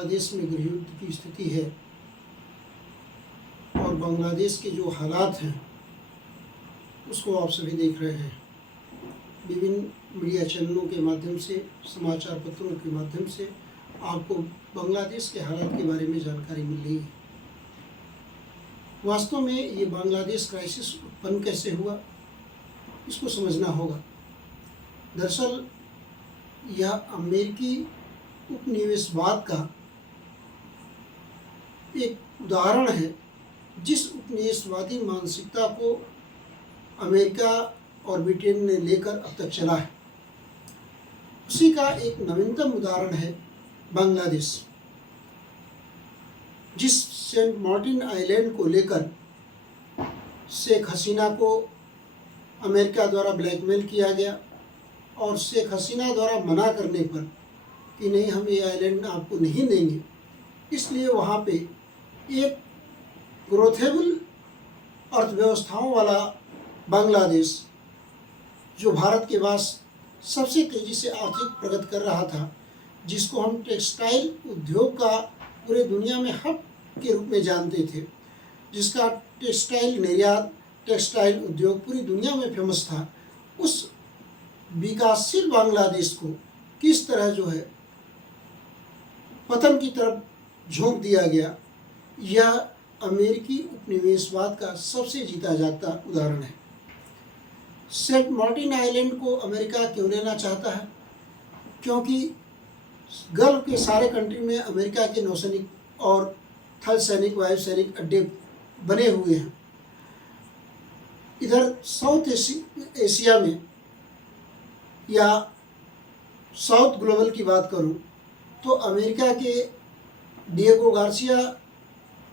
बांग्लादेश में गृह युद्ध की स्थिति है और बांग्लादेश के जो हालात हैं उसको आप सभी देख रहे हैं। विभिन्न मीडिया चैनलों के माध्यम से, समाचार पत्रों के माध्यम से आपको बांग्लादेश के हालात के बारे में जानकारी मिल रही है। वास्तव में ये बांग्लादेश क्राइसिस उत्पन्न कैसे हुआ, इसको समझना होगा। दरअसल यह अमेरिकी उपनिवेशवाद का एक उदाहरण है, जिस उपनिवेशवादी मानसिकता को अमेरिका और ब्रिटेन ने लेकर अब तक चला है, उसी का एक नवीनतम उदाहरण है बांग्लादेश। जिस सेंट मार्टिन आइलैंड को लेकर शेख हसीना को अमेरिका द्वारा ब्लैकमेल किया गया और शेख हसीना द्वारा मना करने पर कि नहीं, हम ये आइलैंड आपको नहीं देंगे, इसलिए वहाँ पे एक ग्रोथेबल अर्थव्यवस्थाओं वाला बांग्लादेश, जो भारत के पास सबसे तेज़ी से आर्थिक प्रगति कर रहा था, जिसको हम टेक्सटाइल उद्योग का पूरे दुनिया में हब के रूप में जानते थे, जिसका टेक्सटाइल निर्यात, टेक्सटाइल उद्योग पूरी दुनिया में फेमस था, उस विकासशील बांग्लादेश को किस तरह जो है पतन की तरफ झोंक दिया गया, यह अमेरिकी उपनिवेशवाद का सबसे जीता जागता उदाहरण है। सेंट मार्टिन आइलैंड को अमेरिका क्यों लेना चाहता है? क्योंकि गल्फ के सारे कंट्री में अमेरिका के नौसैनिक और थल सैनिक, वायु सैनिक अड्डे बने हुए हैं। इधर साउथ एशिया में या साउथ ग्लोबल की बात करूं तो अमेरिका के डिएगो गार्सिया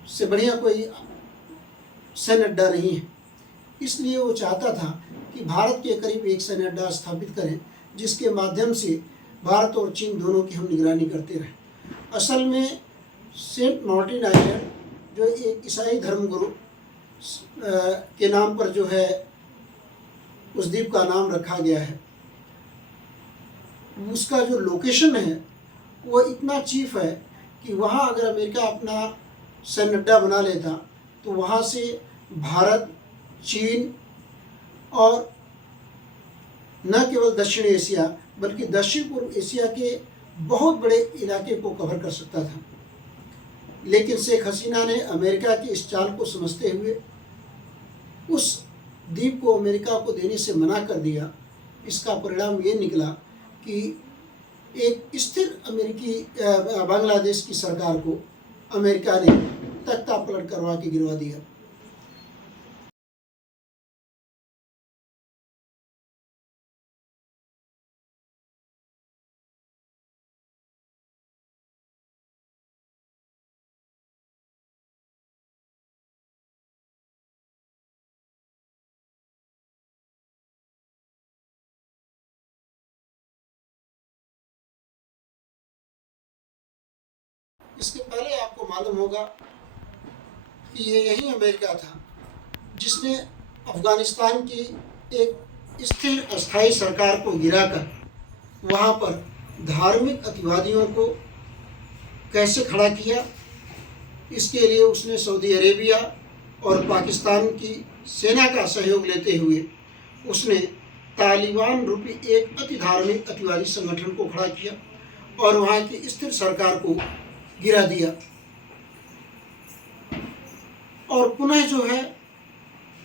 से बढ़िया कोई सैन्य अड्डा नहीं है। इसलिए वो चाहता था कि भारत के करीब एक सैन्य अड्डा स्थापित करें, जिसके माध्यम से भारत और चीन दोनों की हम निगरानी करते रहें। असल में सेंट मार्टिन आइलैंड, जो एक ईसाई धर्मगुरु के नाम पर जो है उस द्वीप का नाम रखा गया है, उसका जो लोकेशन है वो इतना चीफ है कि वहाँ अगर अमेरिका अपना सैन्य अड्डा बना लेता तो वहाँ से भारत, चीन और न केवल दक्षिण एशिया बल्कि दक्षिण पूर्व एशिया के बहुत बड़े इलाके को कवर कर सकता था। लेकिन शेख हसीना ने अमेरिका की इस चाल को समझते हुए उस द्वीप को अमेरिका को देने से मना कर दिया। इसका परिणाम ये निकला कि एक स्थिर बांग्लादेश की सरकार को अमेरिका ने तख्ता पलट करवा के गिरवा दिया। इसके पहले आपको मालूम होगा कि ये यही अमेरिका था जिसने अफगानिस्तान की एक स्थिर अस्थायी सरकार को गिराकर वहाँ पर धार्मिक अतिवादियों को कैसे खड़ा किया। इसके लिए उसने सऊदी अरेबिया और पाकिस्तान की सेना का सहयोग लेते हुए उसने तालिबान रूपी एक अति धार्मिक अतिवादी संगठन को खड़ा किया और वहाँ की स्थिर सरकार को गिरा दिया। और पुनः जो है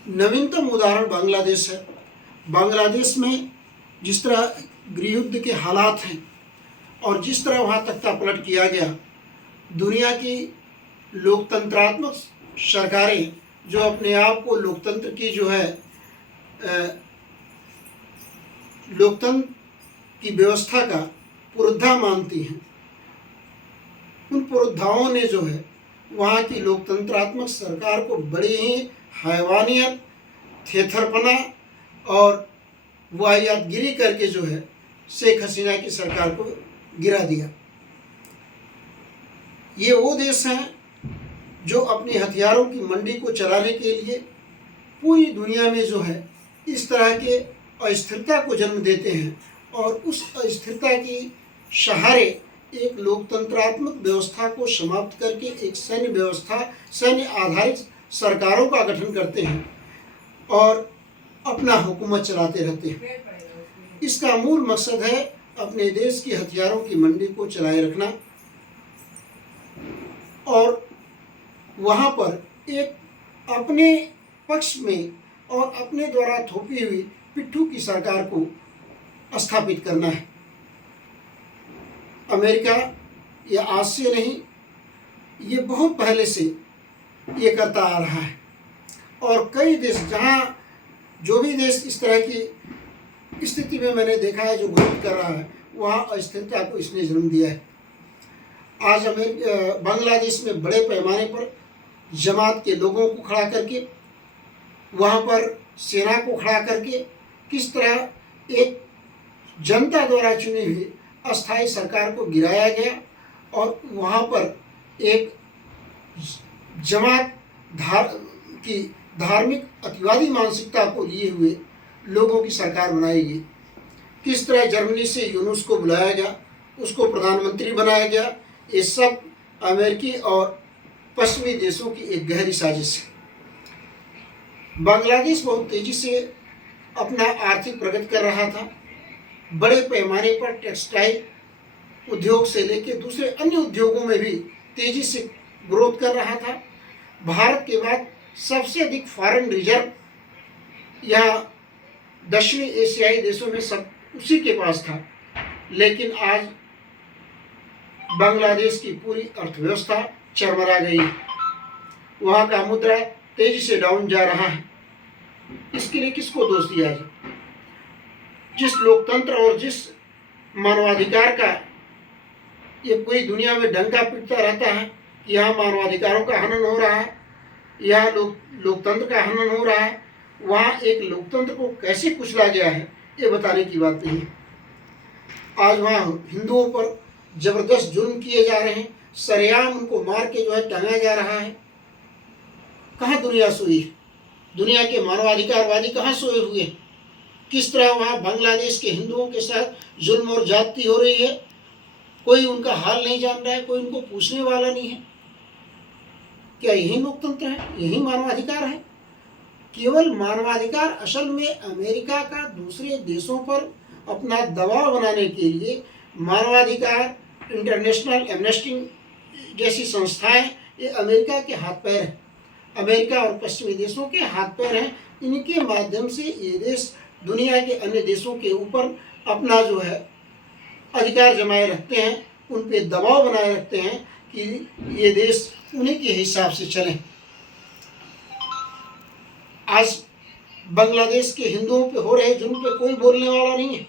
नवीनतम उदाहरण बांग्लादेश है। बांग्लादेश में जिस तरह गृह युद्ध के हालात हैं और जिस तरह वहाँ तख्ता पलट किया गया, दुनिया की लोकतंत्रात्मक सरकारें जो अपने आप को लोकतंत्र की जो है लोकतंत्र की व्यवस्था का पुरोधा मानती हैं, उन पुरोधाओं ने जो है वहाँ की लोकतंत्रात्मक सरकार को बड़ी ही हैवानियत, थेथरपना और वाहियातगिरी करके जो है शेख हसीना की सरकार को गिरा दिया। ये वो देश हैं जो अपने हथियारों की मंडी को चलाने के लिए पूरी दुनिया में जो है इस तरह के अस्थिरता को जन्म देते हैं और उस अस्थिरता की सहारे एक लोकतंत्रात्मक व्यवस्था को समाप्त करके एक सैन्य आधारित सरकारों का गठन करते हैं और अपना हुकूमत चलाते रहते हैं। इसका मूल मकसद है अपने देश की हथियारों की मंडी को चलाए रखना और वहाँ पर एक अपने पक्ष में और अपने द्वारा थोपी हुई पिट्ठू की सरकार को स्थापित करना है। अमेरिका ये आज से नहीं, ये बहुत पहले से ये करता आ रहा है और कई देश, जहाँ जो भी देश इस तरह की स्थिति में मैंने देखा है जो विरोध कर रहा है, वहाँ अस्थिरता को इसने जन्म दिया है। आज बांग्लादेश में बड़े पैमाने पर जमात के लोगों को खड़ा करके, वहाँ पर सेना को खड़ा करके किस तरह एक जनता द्वारा चुनी हुई अस्थायी सरकार को गिराया गया और वहाँ पर एक जमात की धार्मिक अतिवादी मानसिकता को लिए हुए लोगों की सरकार बनाई गई। किस तरह जर्मनी से यूनुस को बुलाया गया, उसको प्रधानमंत्री बनाया गया, ये सब अमेरिकी और पश्चिमी देशों की एक गहरी साजिश है। बांग्लादेश बहुत तेजी से अपना आर्थिक प्रगति कर रहा था। बड़े पैमाने पर टेक्सटाइल उद्योग से लेकर दूसरे अन्य उद्योगों में भी तेजी से ग्रोथ कर रहा था। भारत के बाद सबसे अधिक फॉरेन रिजर्व यहाँ दक्षिणी एशियाई देशों में सब उसी के पास था। लेकिन आज बांग्लादेश की पूरी अर्थव्यवस्था चरमरा गई है। वहाँ का मुद्रा तेजी से डाउन जा रहा है। इसके लिए किसको दोष दिया जाए? जिस लोकतंत्र और जिस मानवाधिकार का ये पूरी दुनिया में डंका पीटता रहता है कि यहाँ मानवाधिकारों का हनन हो रहा है, यहाँ लोकतंत्र का हनन हो रहा है, वहाँ एक लोकतंत्र को कैसे कुचला गया है ये बताने की बात नहीं है। आज वहाँ हिंदुओं पर जबरदस्त जुल्म किए जा रहे हैं, सरेआम उनको मार के जो है टांगा जा रहा है। कहाँ दुनिया सोई है? दुनिया के मानवाधिकारवादी कहाँ सोए हुए हैं? किस तरह वहाँ बांग्लादेश के हिंदुओं के साथ जुल्म और ज्यादती हो रही है, कोई उनका हाल नहीं जान रहा है, कोई उनको पूछने वाला नहीं है। क्या यही लोकतंत्र है? यही मानवाधिकार है? केवल मानवाधिकार असल में अमेरिका का दूसरे देशों पर अपना दबाव बनाने के लिए मानवाधिकार, इंटरनेशनल एमनेस्टी जैसी संस्थाएं, ये अमेरिका के हाथ पैर हैं। अमेरिका और पश्चिमी देशों के हाथ पैर हैं। इनके माध्यम से ये देश दुनिया के अन्य देशों के ऊपर अपना जो है अधिकार जमाए रखते हैं, उन पे दबाव बनाए रखते हैं कि ये देश उन्हीं के हिसाब से चलें। आज बांग्लादेश के हिंदुओं पे हो रहे जुल्म पे कोई बोलने वाला नहीं है।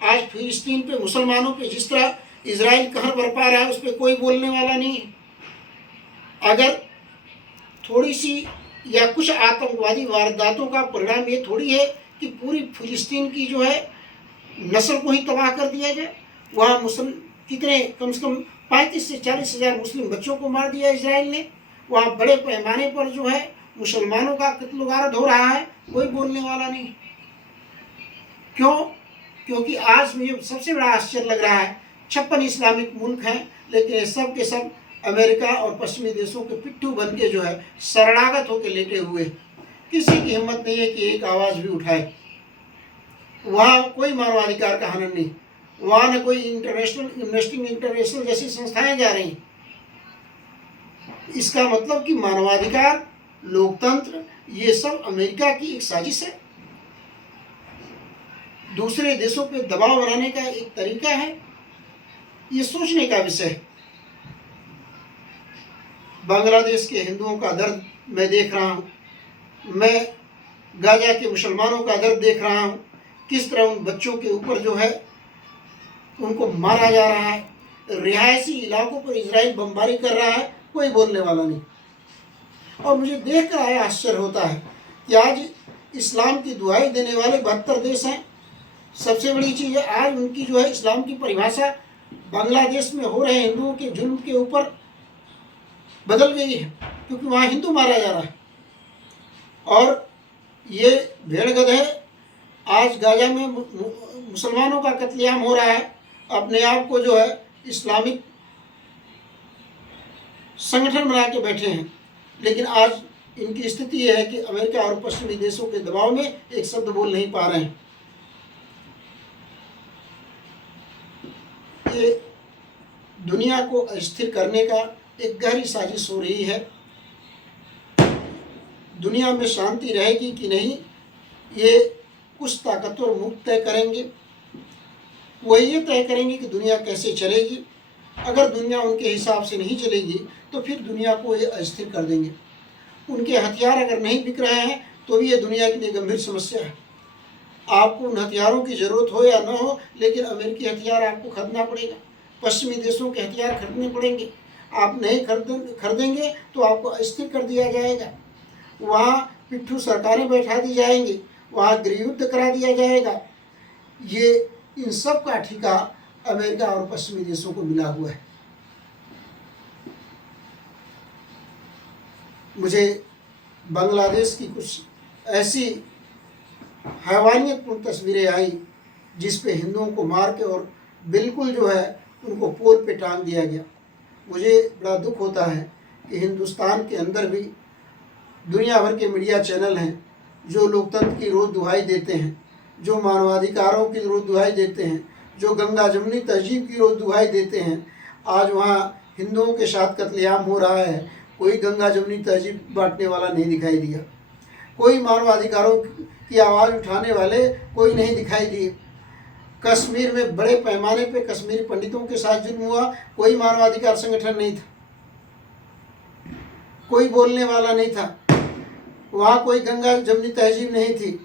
आज फिलिस्तीन पे, मुसलमानों पे जिस तरह इजराइल कहर बरपा रहा है, उस पर कोई बोलने वाला नहीं है। अगर थोड़ी सी या कुछ आतंकवादी वारदातों का परिणाम ये थोड़ी है कि पूरी फिलिस्तीन की जो है नस्ल को ही तबाह कर दिया जाए। वहाँ मुस्लिम कितने, कम से कम 35 से 40 हज़ार मुस्लिम बच्चों को मार दिया इजराइल ने। वहाँ बड़े पैमाने पर जो है मुसलमानों का कत्ल गारत हो रहा है, कोई बोलने वाला नहीं। क्यों? क्योंकि आज मुझे सबसे बड़ा आश्चर्य लग रहा है, 56 इस्लामिक मुल्क हैं, लेकिन ये सब के सब अमेरिका और पश्चिमी देशों के पिट्ठू बन के जो है शरणागत होकर लेटे हुए। किसी की हिम्मत नहीं है कि एक आवाज़ भी उठाए। वहाँ कोई मानवाधिकार का हनन नहीं, वहाँ न कोई इंटरनेशनल जैसी संस्थाएं जा रही। इसका मतलब कि मानवाधिकार, लोकतंत्र, ये सब अमेरिका की एक साजिश है, दूसरे देशों पे दबाव बनाने का एक तरीका है। ये सोचने का विषय है। बांग्लादेश के हिंदुओं का दर्द मैं देख रहा हूँ, मैं गाजा के मुसलमानों का दर्द देख रहा हूँ, किस तरह उन बच्चों के ऊपर जो है उनको मारा जा रहा है। रिहायशी इलाकों पर इजराइल बमबारी कर रहा है, कोई बोलने वाला नहीं। और मुझे देख कर आया आश्चर्य होता है कि आज इस्लाम की दुहाई देने वाले 72 देश हैं। सबसे बड़ी चीज़ है, आज उनकी जो है इस्लाम की परिभाषा बांग्लादेश में हो रहे हिंदुओं के जुल्म के ऊपर बदल गई है, क्योंकि वहाँ हिंदू मारा जा रहा है। और ये भेड़गध है, आज गाजा में मुसलमानों का कत्लेआम हो रहा है, अपने आप को जो है इस्लामिक संगठन बना के बैठे हैं, लेकिन आज इनकी स्थिति यह है कि अमेरिका और पश्चिमी देशों के दबाव में एक शब्द बोल नहीं पा रहे हैं। ये दुनिया को अस्थिर करने का एक गहरी साजिश हो रही है। दुनिया में शांति रहेगी कि नहीं, ये कुछ ताकतवर मुल्क तय करेंगे। वो ये तय करेंगे कि दुनिया कैसे चलेगी। अगर दुनिया उनके हिसाब से नहीं चलेगी तो फिर दुनिया को ये अस्थिर कर देंगे। उनके हथियार अगर नहीं बिक रहे हैं तो भी ये दुनिया के लिए गंभीर समस्या है। आपको उन हथियारों की ज़रूरत हो या न हो, लेकिन अमेरिकी हथियार आपको खरीदना पड़ेगा, पश्चिमी देशों के हथियार खरीदने पड़ेंगे। आप नहीं खरीदेंगे तो आपको अस्थिर कर दिया जाएगा। वहाँ पिट्ठू सरकारें बैठा दी जाएंगी, वहाँ गृह युद्ध करा दिया जाएगा। ये इन सब का ठिका अमेरिका और पश्चिमी देशों को मिला हुआ है। मुझे बांग्लादेश की कुछ ऐसी हैवानियतपूर्ण तस्वीरें आई जिस पे हिंदुओं को मार के और बिल्कुल जो है उनको पोल पे टांग दिया गया। मुझे बड़ा दुख होता है कि हिंदुस्तान के अंदर भी दुनिया भर के मीडिया चैनल हैं जो लोकतंत्र की रोज़ दुहाई देते हैं, जो मानवाधिकारों की रोज़ दुहाई देते हैं, जो गंगा जमुनी तहजीब की रोज़ दुहाई देते हैं। आज वहाँ हिंदुओं के साथ कत्लेआम हो रहा है, कोई गंगा जमुनी तहजीब बांटने वाला नहीं दिखाई दिया, कोई मानवाधिकारों की आवाज़ उठाने वाले कोई नहीं दिखाई दिए। कश्मीर में बड़े पैमाने पे कश्मीरी पंडितों के साथ जुल्म हुआ, कोई मानवाधिकार संगठन नहीं था, कोई बोलने वाला नहीं था। वहाँ कोई गंगा जमुनी तहजीब नहीं थी।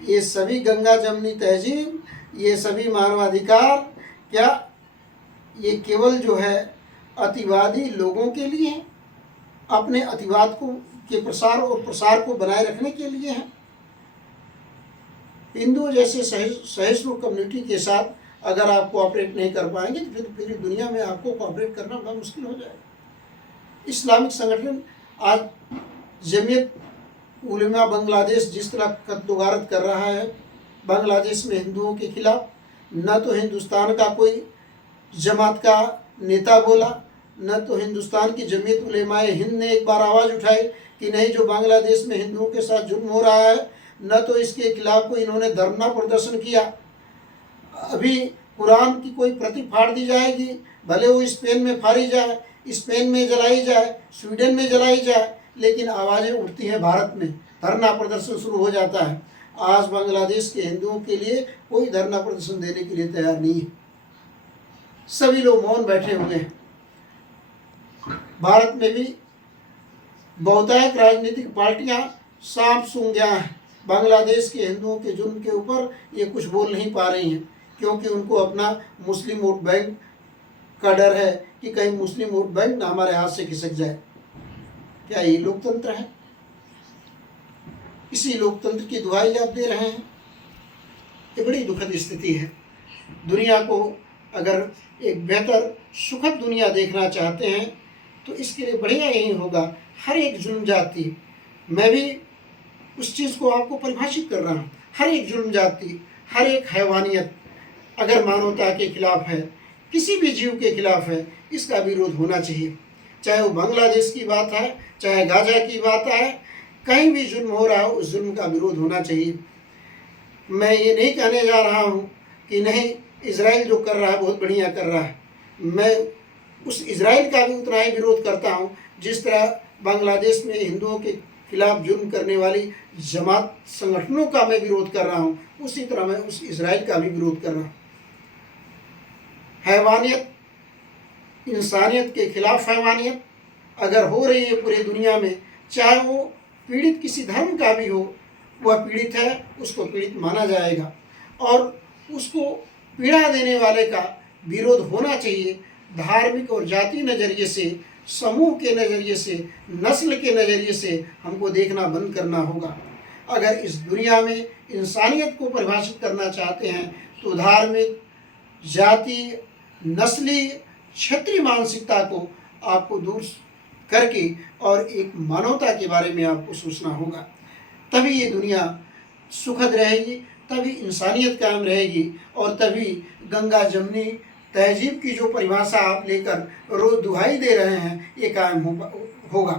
ये सभी गंगा जमुनी तहजीब, ये सभी मानवाधिकार क्या ये केवल जो है अतिवादी लोगों के लिए है, अपने अतिवाद को के प्रसार को बनाए रखने के लिए है। हिंदुओं जैसे सहिष्णु कम्युनिटी के साथ अगर आप कोऑपरेट नहीं कर पाएंगे तो फिर पूरी दुनिया में आपको कोऑपरेट करना बड़ा मुश्किल हो जाएगा। इस्लामिक संगठन आज जमीयत उलमा बांग्लादेश जिस तरह कत्ल-गारत कर रहा है बांग्लादेश में हिंदुओं के खिलाफ, न तो हिंदुस्तान का कोई जमात का नेता बोला, न तो हिंदुस्तान की जमीयत उलेमाए हिंद ने एक बार आवाज़ उठाई कि नहीं, जो बांग्लादेश में हिंदुओं के साथ जुल्म हो रहा है, न तो इसके खिलाफ कोई इन्होंने धरना प्रदर्शन किया। अभी कुरान की कोई प्रति फाड़ दी जाएगी, भले वो स्पेन में फाड़ी जाए, स्पेन में जलाई जाए, स्वीडन में जलाई जाए, लेकिन आवाज़ें उठती हैं भारत में, धरना प्रदर्शन शुरू हो जाता है। आज बांग्लादेश के हिंदुओं के लिए कोई धरना प्रदर्शन देने के लिए तैयार नहीं है, सभी लोग मौन बैठे हुए हैं। भारत में भी बहुतायत राजनीतिक पार्टियां सांप सूंघ गया है, बांग्लादेश के हिंदुओं के जुर्म के ऊपर ये कुछ बोल नहीं पा रही हैं, क्योंकि उनको अपना मुस्लिम वोट बैंक का डर है कि कहीं मुस्लिम वोट बैंक ना हमारे हाथ से खिसक जाए। क्या ये लोकतंत्र है? इसी लोकतंत्र की दुहाई आप दे रहे हैं। ये बड़ी दुखद स्थिति है। दुनिया को अगर एक बेहतर सुखद दुनिया देखना चाहते हैं तो इसके लिए बढ़िया यही होगा, हर एक जुल्म जाति, मैं भी उस चीज़ को आपको परिभाषित कर रहा हूँ, हर एक जुल्म जाति, हर एक हैवानियत अगर मानवता के खिलाफ है, किसी भी जीव के खिलाफ है, इसका विरोध होना चाहिए। चाहे वो बांग्लादेश की बात है, चाहे गाजा की बात है, कहीं भी जुल्म हो रहा है उस जुल्म का विरोध होना चाहिए। मैं ये नहीं कहने जा रहा हूँ कि नहीं इजराइल जो कर रहा है बहुत बढ़िया कर रहा है, मैं उस इजराइल का भी उतना ही विरोध करता हूँ जिस तरह बांग्लादेश में हिंदुओं के खिलाफ जुल्म करने वाली जमात संगठनों का मैं विरोध कर रहा हूँ, उसी तरह मैं उस इजराइल का भी विरोध कर रहा हूँ। हैवानियत, इंसानियत के खिलाफ हैवानियत अगर हो रही है पूरी दुनिया में, चाहे वो पीड़ित किसी धर्म का भी हो, वह पीड़ित है, उसको पीड़ित माना जाएगा और उसको पीड़ा देने वाले का विरोध होना चाहिए। धार्मिक और जाति नज़रिए से, समूह के नज़रिए से, नस्ल के नज़रिए से हमको देखना बंद करना होगा। अगर इस दुनिया में इंसानियत को परिभाषित करना चाहते हैं तो धार्मिक, जाति, नस्ली, क्षेत्रीय मानसिकता को आपको दूर करके और एक मानवता के बारे में आपको सोचना होगा। तभी ये दुनिया सुखद रहेगी, तभी इंसानियत कायम रहेगी और तभी गंगा जमुनी तहजीब की जो परिभाषा आप लेकर रोज दुहाई दे रहे हैं ये कायम होगा।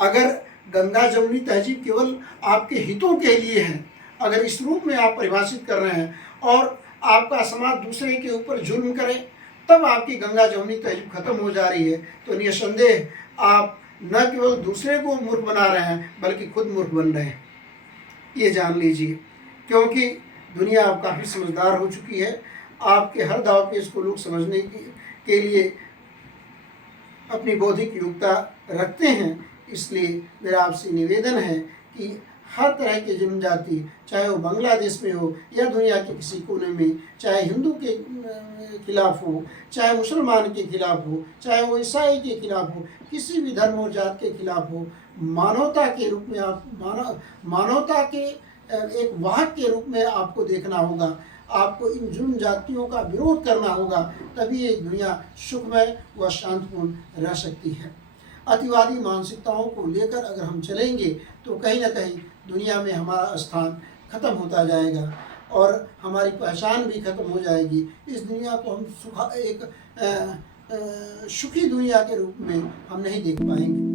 अगर गंगा जमुनी तहजीब केवल आपके हितों के लिए है, अगर इस रूप में आप परिभाषित कर रहे हैं और आपका समाज दूसरे के ऊपर जुल्म करे, तब आपकी गंगा जमुनी तहजीब खत्म हो जा रही है, तो निसंदेह आप न केवल दूसरे को मूर्ख बना रहे हैं बल्कि खुद मूर्ख बन रहे हैं, ये जान लीजिए। क्योंकि दुनिया अब काफ़ी समझदार हो चुकी है, आपके हर दाव पेच को लोग समझने के लिए अपनी बौद्धिक योग्यता रखते हैं। इसलिए मेरा आपसे निवेदन है कि हर तरह की जनजाति, चाहे वो बांग्लादेश में हो या दुनिया के किसी कोने में, चाहे हिंदू के खिलाफ हो, चाहे मुसलमान के खिलाफ हो, चाहे वो ईसाई के खिलाफ हो, किसी भी धर्म और जात के खिलाफ हो, मानवता के रूप में आप मानवता के एक वाहक के रूप में आपको देखना होगा। आपको इन जुल्म जातियों का विरोध करना होगा, तभी ये दुनिया सुखमय व शांतिपूर्ण रह सकती है। अतिवादी मानसिकताओं को लेकर अगर हम चलेंगे तो कहीं ना कहीं दुनिया में हमारा स्थान खत्म होता जाएगा और हमारी पहचान भी खत्म हो जाएगी। इस दुनिया को हम सुखी दुनिया के रूप में हम नहीं देख पाएंगे।